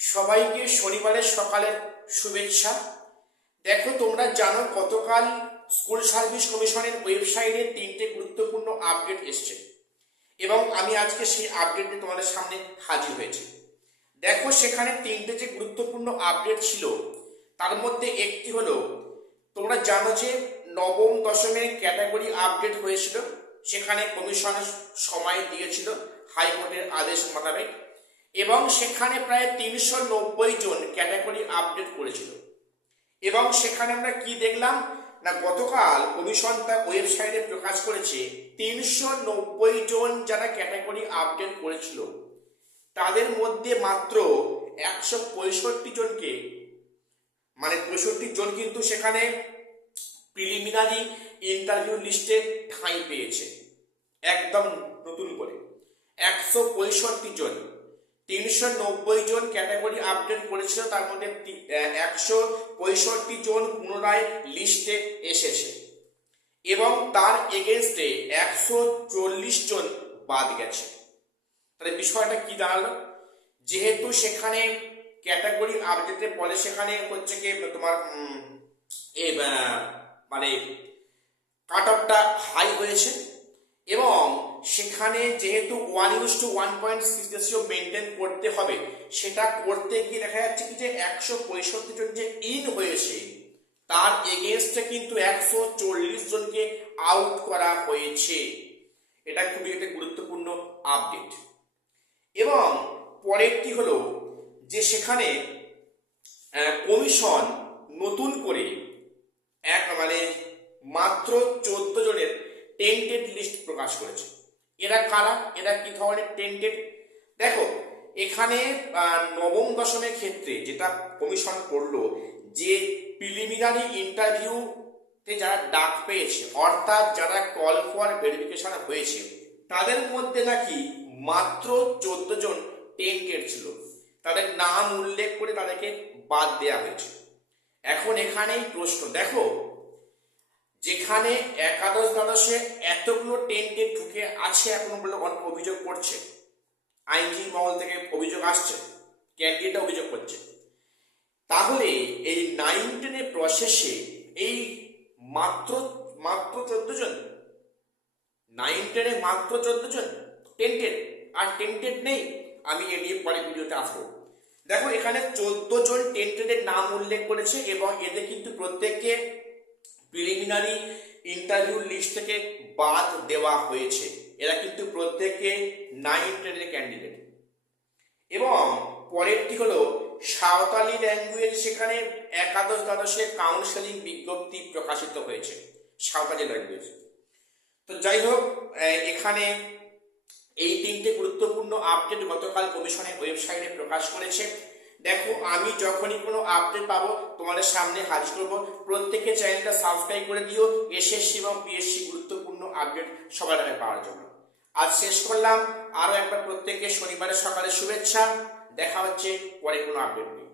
সবাইকে শনিবারের সকালের শুভেচ্ছা। দেখো, তোমরা জানো গতকাল স্কুল সার্ভিস কমিশনের ওয়েবসাইটে 3টে গুরুত্বপূর্ণ আপডেট এসছে এবং আমি আজকে সেই আপডেট নিয়ে তোমাদের সামনে হাজির হয়েছি। দেখো, সেখানে 3টে যে গুরুত্বপূর্ণ আপডেট ছিল তার মধ্যে একটি হলো, তোমরা জানো যে নবম দশমের ক্যাটাগরি আপডেট হয়েছিল। সেখানে কমিশন সময় দিয়েছিল হাইকোর্টের আদেশ মোতাবেক এবং সেখানে প্রায় 390 জন ক্যাটাগরি আপডেট করেছিল। এবং সেখানে আমরা কি দেখলাম না, গতকাল কমিশন তার ওয়েবসাইটে প্রকাশ করেছে 390 জন যারা ক্যাটাগরি আপডেট করেছিল তাদের মধ্যে মাত্র 165 জনকে, মানে 65 জন কিন্তু সেখানে প্রিলিমিনারি ইন্টারভিউ লিস্টে ঠাঁই পেয়েছে একদম নতুন করে। 165 জন, 390 জন ক্যাটাগরি আপডেট করেছিল, তার মধ্যে 165 জন পুনরায় লিস্টে এসেছে এবং তার এগেনস্টে 140 জন বাদ গেছে। তাহলে বিষয়টা কি দাঁড়ালো, যেহেতু সেখানে ক্যাটাগরি আপডেটে বলে সেখানে হচ্ছে কি তোমার মানে কাট অফটা হাই হয়েছে এবং সেখানে যেহেতু 1:1.6 রেশিও মেনটেন করতে হবে, সেটা করতে গিয়ে দেখা যাচ্ছে কি যে 165 জন যে ইন হয়েছে তার এগেনস্টে কিন্তু 140 জনকে আউট করা হয়েছে। এটা খুবই একটা গুরুত্বপূর্ণ আপডেট। এবং পরেরটি হলো যে সেখানে কমিশন নতুন করে মাত্র 14 জনের টেন্টেড লিস্ট প্রকাশ করেছে। এরা কারা, এরা কি ধরনের টেন্টেড? দেখো, এখানে নবম দশমের ক্ষেত্রে যেটা কমিশন করলো, যে প্রিলিমিনারি ইন্টারভিউতে যারা ডাক পেয়েছে অর্থাৎ যারা কল ফর ভেরিফিকেশন হয়েছে তাদের মধ্যে নাকি মাত্র 14 জন টেন্টেড ছিল, তাদের নাম উল্লেখ করে তাদেরকে বাদ দেওয়া হয়েছে। এখন এখানেই প্রশ্ন, দেখো যেখানে একাদশ দ্বাদশে এতগুলো টেন্টেড ঢুকে আছে এখন বলে অনেক অভিযোগ করছে, আইনজীবী মহল থেকে অভিযোগ আসছে, ক্যান্ডিডেট অভিযোগ করছে, তাহলে এই 9-10 প্রসেসে এই মাত্র 14 জন, 9-10 মাত্র 14 জন টেন্টেড, আর টেন্টেড নেই। আমি এ নিয়ে পরে ভিডিওতে আসবো। দেখো, এখানে 14 জন টেন্টেডের নাম উল্লেখ করেছে এবং এদের কিন্তু প্রত্যেককে প্রিলিমিনারি ইন্টারভিউ লিস্ট থেকে বাদ দেওয়া হয়েছে। এরা কিন্তু প্রত্যেকে 9-10 ক্যান্ডিডেট। এবং পরেরটি হলো সাঁওতালি ল্যাঙ্গুয়েজ, সেখানে একাদশ দ্বাদশে কাউন্সেলিং বিজ্ঞপ্তি প্রকাশিত হয়েছে সাঁওতালি ল্যাঙ্গুয়েজ। তো যাই হোক, এখানে এই 3টে গুরুত্বপূর্ণ আপডেট গতকাল কমিশনের ওয়েবসাইটে প্রকাশ করেছে। দেখো, আমি যখনই কোনো আপডেট পাবো তোমাদের সামনে হাজির করবো। প্রত্যেকে চ্যানেলটা সাবস্ক্রাইব করে দিও এসএসসি এবং পিএসসি গুরুত্বপূর্ণ আপডেট সবার আগে পাওয়ার জন্য। আজ শেষ করলাম। আরো একবার প্রত্যেককে শনিবারের সকালে শুভেচ্ছা। দেখা হচ্ছে পরে কোনো আপডেট নিয়ে।